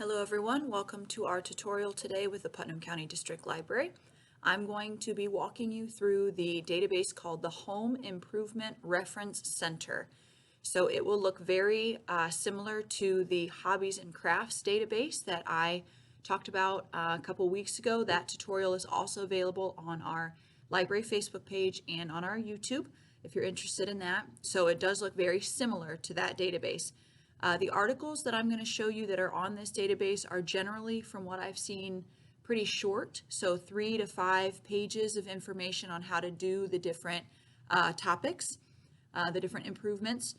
Hello everyone, welcome to our tutorial today with the Putnam County District Library. I'm going to be walking you through the database called the Home Improvement Reference Center. So it will look very similar to the Hobbies and Crafts database that I talked about a couple weeks ago. That tutorial is also available on our library Facebook page and on our YouTube if you're interested in that. So it does look very similar to that database. The articles that I'm going to show you that are on this database are generally, from what I've seen, pretty short, so 3 to 5 pages of information on how to do the different topics, the different improvements,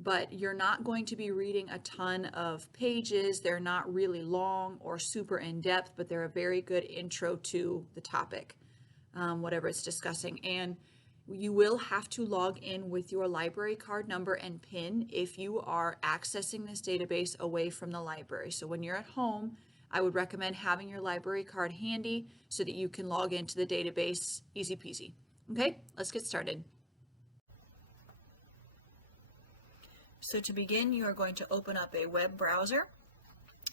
but you're not going to be reading a ton of pages. They're not really long or super in-depth, but they're a very good intro to the topic, whatever it's discussing. And you will have to log in with your library card number and PIN if you are accessing this database away from the library. So when you're at home, I would recommend having your library card handy so that you can log into the database easy peasy. Okay, let's get started. So to begin, you are going to open up a web browser,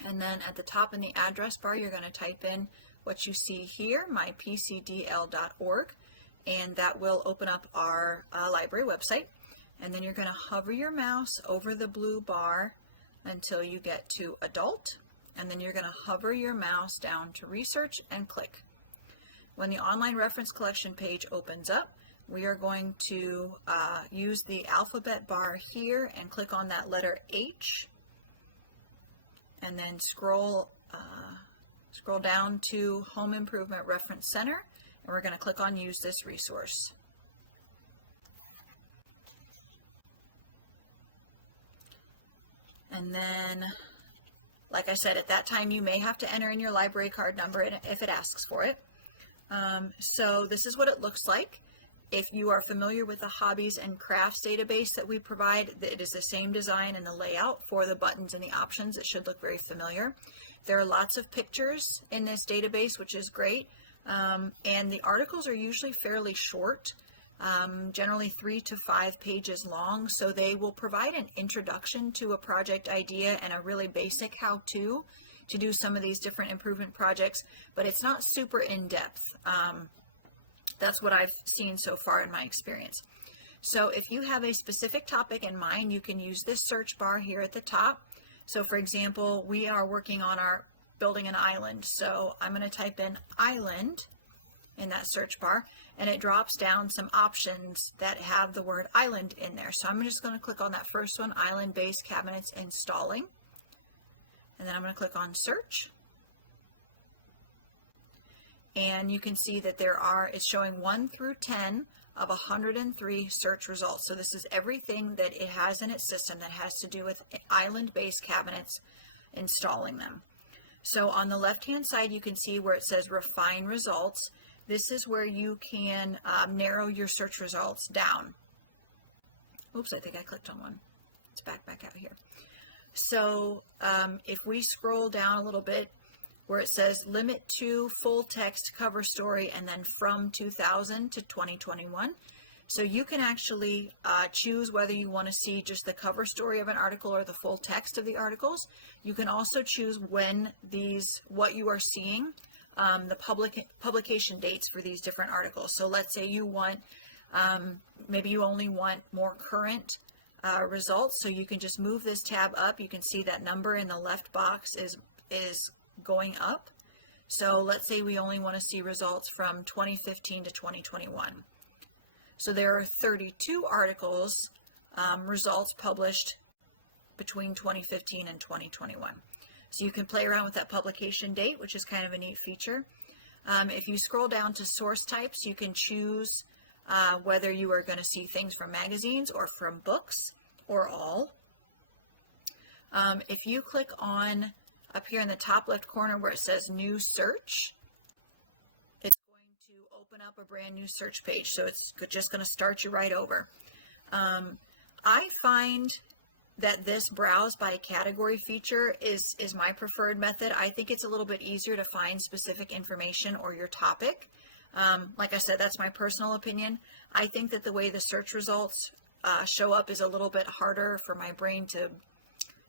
and then at the top in the address bar, you're going to type in what you see here, mypcdl.org. And that will open up our library website. And then you're going to hover your mouse over the blue bar until you get to Adult. And then you're going to hover your mouse down to Research and click. When the online reference collection page opens up, we are going to use the alphabet bar here and click on that letter H. And then scroll down to Home Improvement Reference Center. And we're going to click on Use this resource. And then, like I said, at that time you may have to enter in your library card number if it asks for it. So this is what it looks like. If you are familiar with the Hobbies and Crafts database that we provide, it is the same design and the layout for the buttons and the options. It should look very familiar. There are lots of pictures in this database, which is great. And the articles are usually fairly short, generally 3 to 5 pages long, so they will provide an introduction to a project idea and a really basic how-to to do some of these different improvement projects, but it's not super in-depth. That's what I've seen so far in my experience. So if you have a specific topic in mind, you can use this search bar here at the top. So for example, we are working on our building an island. So I'm going to type in island in that search bar, and it drops down some options that have the word island in there. So I'm just going to click on that first one, island base cabinets installing. And then I'm going to click on search. And you can see that it's showing 1 through 10 of 103 search results. So this is everything that it has in its system that has to do with island base cabinets, installing them. So on the left-hand side, you can see where it says Refine Results. This is where you can narrow your search results down. Oops, I think I clicked on one. Let's back out here. So if we scroll down a little bit, where it says Limit to Full Text Cover Story, and then from 2000 to 2021. So you can actually choose whether you want to see just the cover story of an article or the full text of the articles. You can also choose what you are seeing, the publication dates for these different articles. So let's say you want, maybe you only want more current results. So you can just move this tab up. You can see that number in the left box is going up. So let's say we only want to see results from 2015 to 2021. So there are 32 articles, results published between 2015 and 2021. So you can play around with that publication date, which is kind of a neat feature. If you scroll down to source types, you can choose whether you are going to see things from magazines or from books or all. If you click on up here in the top left corner where it says New Search, open up a brand new search page. So it's just going to start you right over. I find that this browse by category feature is my preferred method. I think it's a little bit easier to find specific information or your topic. Like I said, that's my personal opinion. I think that the way the search results show up is a little bit harder for my brain to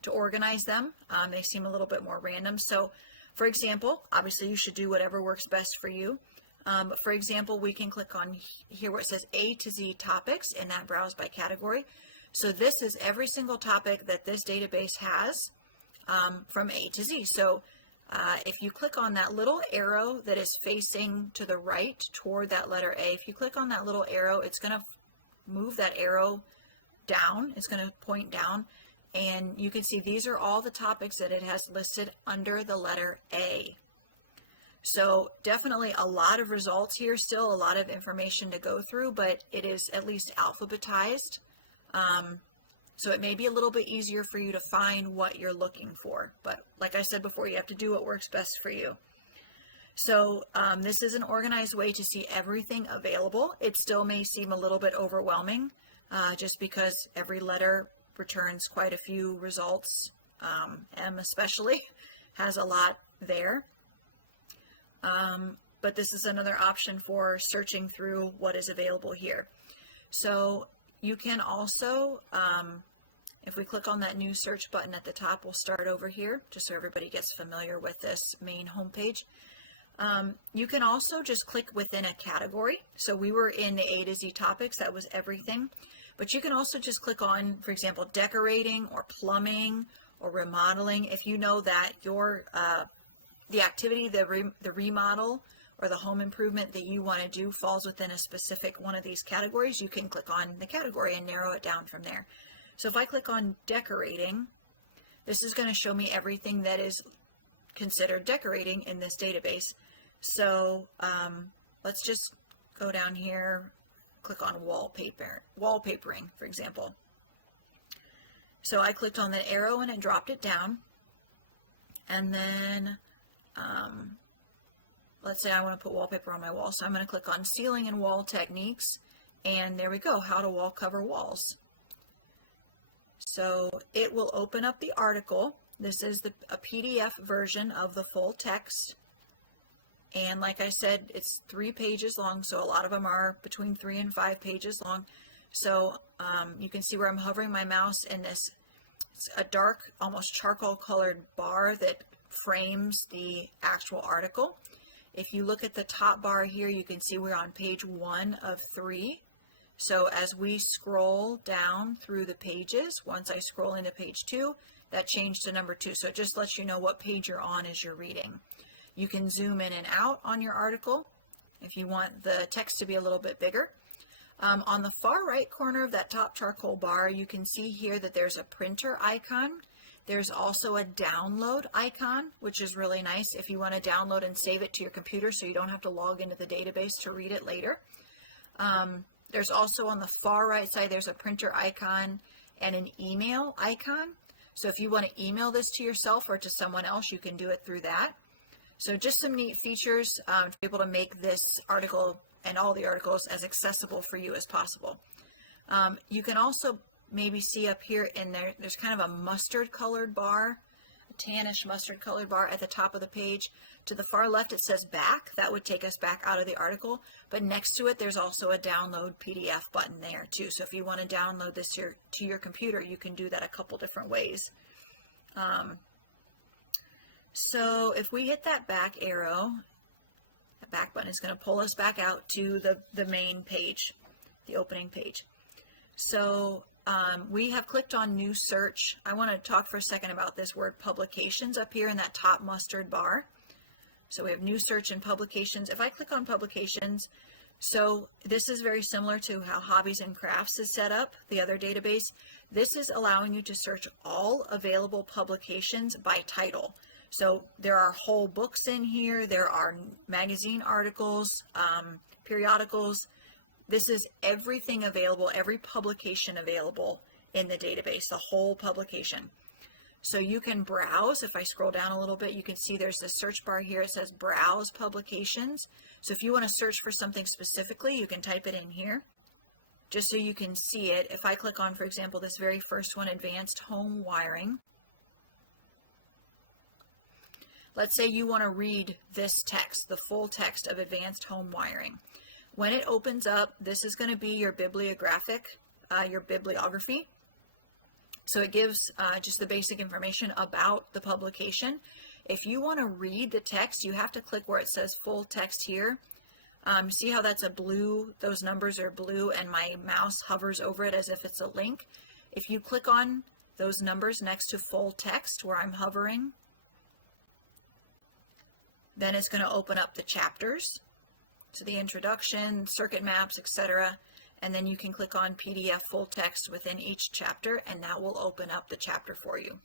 to organize them. They seem a little bit more random. So for example, obviously you should do whatever works best for you. But for example, we can click on here where it says A to Z topics and that browse by category. So this is every single topic that this database has from A to Z. So if you click on that little arrow that is facing to the right toward that letter A, if you click on that little arrow, it's going to move that arrow down. It's going to point down, and you can see these are all the topics that it has listed under the letter A. So definitely a lot of results here, still a lot of information to go through, but it is at least alphabetized. So it may be a little bit easier for you to find what you're looking for. But like I said before, you have to do what works best for you. So this is an organized way to see everything available. It still may seem a little bit overwhelming just because every letter returns quite a few results. M especially has a lot there. But this is another option for searching through what is available here. So you can also, if we click on that new search button at the top, we'll start over here just so everybody gets familiar with this main homepage. You can also just click within a category. So we were in the A to Z topics, that was everything. But you can also just click on, for example, decorating or plumbing or remodeling. If you know that your the activity, the remodel or the home improvement that you want to do falls within a specific one of these categories, you can click on the category and narrow it down from there. So if I click on decorating, this is going to show me everything that is considered decorating in this database. So let's just go down here, click on wallpapering, for example. So I clicked on that arrow and it dropped it down. And then let's say I want to put wallpaper on my wall. So I'm going to click on ceiling and wall techniques. And there we go, how to wall cover walls. So it will open up the article. This is a PDF version of the full text. And like I said, it's 3 pages long, so a lot of them are between 3 and 5 pages long. So you can see where I'm hovering my mouse, and it's a dark, almost charcoal colored bar that frames the actual article. If you look at the top bar here, you can see we're on page 1 of 3. So as we scroll down through the pages, once I scroll into page 2, that changed to number 2. So it just lets you know what page you're on as you're reading. You can zoom in and out on your article if you want the text to be a little bit bigger. On the far right corner of that top charcoal bar, you can see here that there's a printer icon. There's also a download icon, which is really nice if you want to download and save it to your computer so you don't have to log into the database to read it later. There's also on the far right side, there's a printer icon and an email icon. So if you want to email this to yourself or to someone else, you can do it through that. So just some neat features to be able to make this article and all the articles as accessible for you as possible. You can also maybe see up here in there, there's kind of a mustard colored bar, a tannish mustard colored bar at the top of the page. To the far left, it says back. That would take us back out of the article. But next to it, there's also a download PDF button there too. So if you want to download this to your computer, you can do that a couple different ways. So if we hit that back arrow, the back button is going to pull us back out to the main page, the opening page. So we have clicked on new search. I want to talk for a second about this word publications up here in that top mustard bar. So we have new search and publications. If I click on publications, so this is very similar to how Hobbies and Crafts is set up, the other database. This is allowing you to search all available publications by title. So there are whole books in here, there are magazine articles, periodicals. This is everything available, every publication available in the database, the whole publication. So you can browse. If I scroll down a little bit, you can see there's a search bar here. It says browse publications. So if you want to search for something specifically, you can type it in here just so you can see it. If I click on, for example, this very first one, advanced home wiring. Let's say you want to read this text, the full text of advanced home wiring. When it opens up, this is going to be your bibliography. So it gives just the basic information about the publication. If you want to read the text, you have to click where it says full text here. See how that's a blue, those numbers are blue, and my mouse hovers over it as if it's a link. If you click on those numbers next to full text where I'm hovering, then it's going to open up the chapters. So the introduction, circuit maps, etc. And then you can click on PDF full text within each chapter, and that will open up the chapter for you.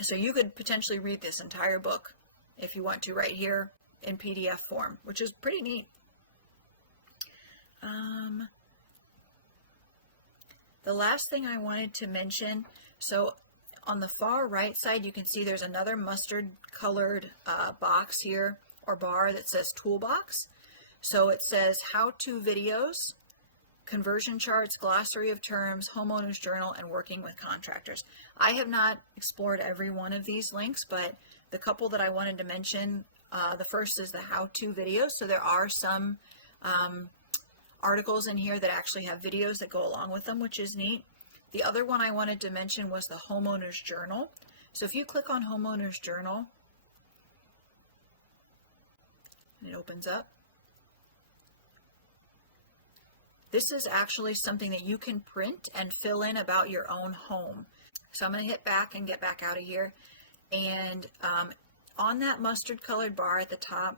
So you could potentially read this entire book if you want to right here in PDF form, which is pretty neat. The last thing I wanted to mention, so on the far right side, you can see there's another mustard colored box here, or bar, that says Toolbox. So it says how-to videos, conversion charts, glossary of terms, homeowner's journal, and working with contractors. I have not explored every one of these links, but the couple that I wanted to mention, the first is the how-to videos. So there are some articles in here that actually have videos that go along with them, which is neat. The other one I wanted to mention was the homeowner's journal. So if you click on homeowner's journal, and it opens up, this is actually something that you can print and fill in about your own home. So I'm going to hit back and get back out of here. And on that mustard colored bar at the top,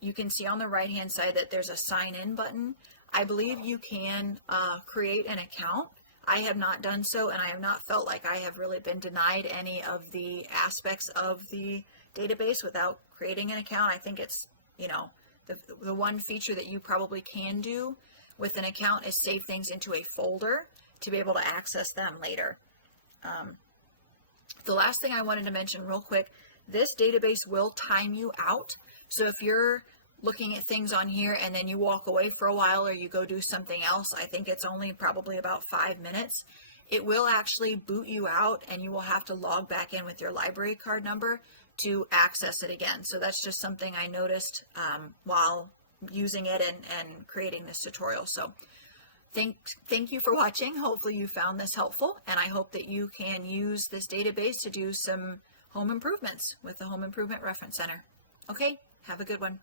you can see on the right hand side that there's a sign in button. I believe you can create an account. I have not done so, and I have not felt like I have really been denied any of the aspects of the database without creating an account. I think it's, you know, the one feature that you probably can do with an account is save things into a folder to be able to access them later. The last thing I wanted to mention real quick, this database will time you out. So if you're looking at things on here and then you walk away for a while or you go do something else, I think it's only probably about 5 minutes. It will actually boot you out and you will have to log back in with your library card number to access it again. So that's just something I noticed while using it and creating this tutorial. So thank you for watching. Hopefully you found this helpful, and I hope that you can use this database to do some home improvements with the Home Improvement Reference Center. Okay, have a good one.